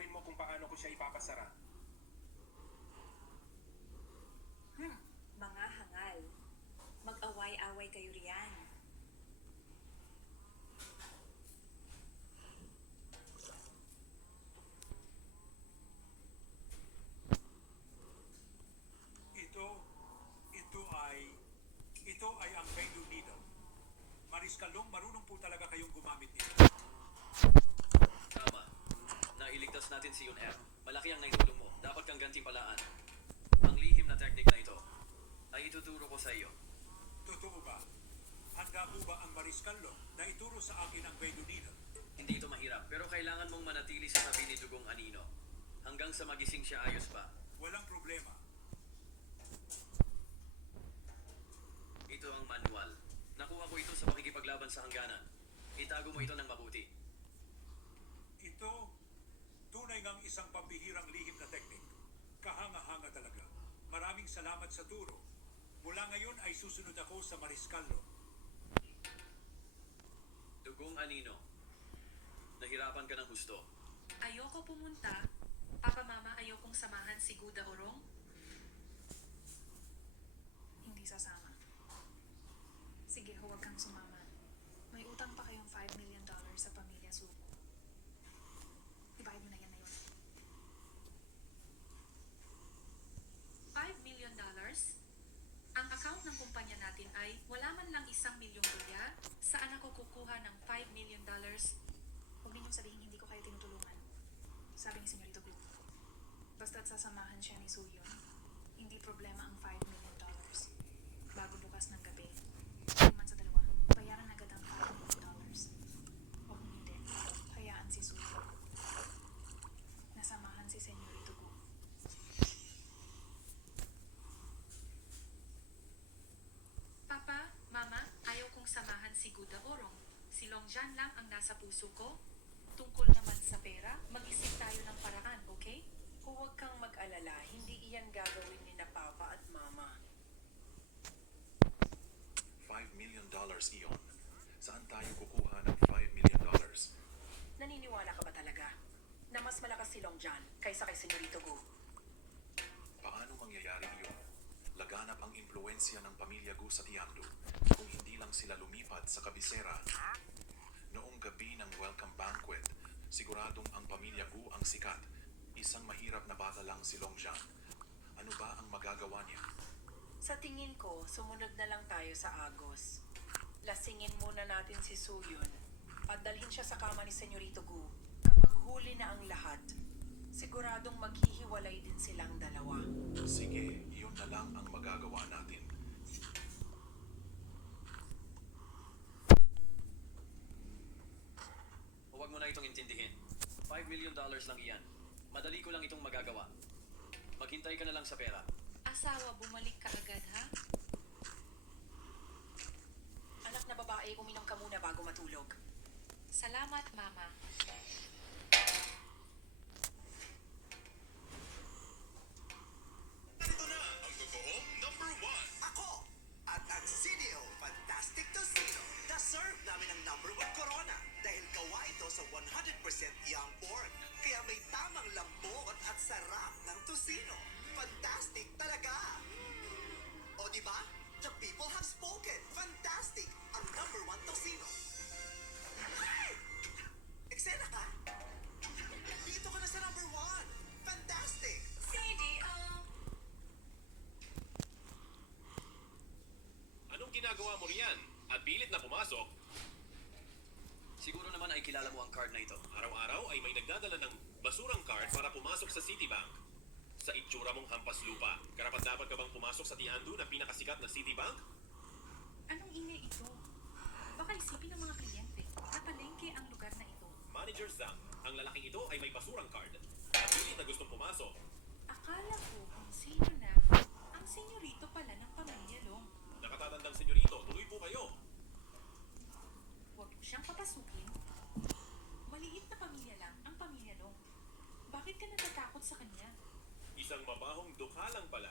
Panoorin mo kung paano ko siya ipapasara. Mga hangal. Mag-away-away kayo riyan. Ito ay ang Baidu Needle. Mariskalong, marunong po talaga kayong gumamit nito. Tama. Nailigtas natin si Yun-Er. Malaki ang naitulong mo. Dapat kang gantimpalaan. Ang lihim na teknik na ito ay ituturo ko sa iyo. Totoo ba? Handa mo ba ang Mariskalong na ituro sa akin ang Baidu Needle? Hindi ito mahirap, pero kailangan mong manatili sa tabi ni Dugong Anino. Hanggang sa magising siya ayos pa. Walang problema. Ito ang manual. Nakuha ko ito sa pakikipaglaban sa hangganan. Itago mo ito ng mabuti. Ito, tunay ngang isang pambihirang lihim na teknik. Kahanga-hanga talaga. Maraming salamat sa turo. Mula ngayon ay susunod ako sa Mariskalong. Dugong Anino. Nahirapan ka ng husto. Ayoko pumunta. Papa Mama, ayokong samahan si Guda Orong. Hindi sasama. Sige, huwag kang sumama. May utang pa kayong $5 million sa pamilya Suko. Ibayad mo na yan na yun. $5 million? Ang account ng kumpanya natin ay wala man lang $1,000,000. Saan ako kukuha ng $5 million? Huwag ninyong sabihin hindi ko kayo tinutulungan. Sabi ni Senyorito Blue. Basta't sasamahan siya ni Suyon, hindi problema ang $5 million. Bago bukas ng gabi, man sa dalawa, bayaran agad ang $5 million. O kung hindi, hayaan si Suyon. Nasamahan si Senyorito Blue. Papa, Mama, ayaw kong samahan si Guda Orong. Si Longjan lang ang nasa puso ko. Tungkol naman sa pera, mag-isip tayo ng paraan, okay? Huwag kang mag-alala, hindi iyan gagawin ni na Papa at Mama. $5 million iyon. Saan tayo kukuha ng $5 million? Naniniwala ka ba talaga na mas malakas si Longjan kaysa kay Senyorito Gu? Paano mangyayari iyon? Laganap ang impluensya ng pamilya Gu sa Tiangdu kung hindi lang sila lumipat sa kabisera. Noong gabi ng welcome banquet, siguradong ang pamilya Gu ang sikat. Isang mahirap na bata lang si Longjan. Ano ba ang magagawa niya? Sa tingin ko, sumunod na lang tayo sa Agos. Lasingin muna natin si Suyon at dalhin siya sa kama ni Senyorito Gu. Kapag huli na ang lahat, siguradong maghihiwalay din silang dalawa. Sige, iyon na lang ang magagawa natin. Huwag mo na itong intindihin. $5 million lang iyan. Madali ko lang itong magagawa. Maghintay ka na lang sa pera. Asawa, bumalik ka agad, ha? Anak na babae, uminom ka muna bago matulog. Salamat, Mama. Ito na ang totoong number 1. Ako at ang CDO Fantastic Tocino. Deserve namin ang number 1 corona dahil gawa ito sa 100% young pork. Kaya may tamang lambot at sarap ng tocino. Fantastic talaga! O diba? The people have spoken. Fantastic ang number 1 tocino. Ay! Eksena ka? Dito ka na sa number 1. Fantastic! CDO! Anong ginagawa mo riyan? At pilit na pumasok, Siguro naman ay kilala mo ang card na ito. araw-araw ay may nagdadala ng basurang card para pumasok sa Citibank. Sa itsura mong hampas lupa, karapat-dapat ka bang pumasok sa Tiandu na pinakasikat na Citibank? Anong ingay ito? Baka isipin ng mga kliyente na palengke ang lugar na ito. Manager Zhang, ang lalaking ito ay may basurang card. Pilit na gustong pumasok. Akala ko kung sino na ang senyorito pala ng pamilya Long. Nakatatandang senyorito, tuloy po kayo. Huwag mo siyang papasukin. Maliit na pamilya lang ang pamilya Long. Bakit ka natatakot sa kanya? Isang mabahong dukha lang pala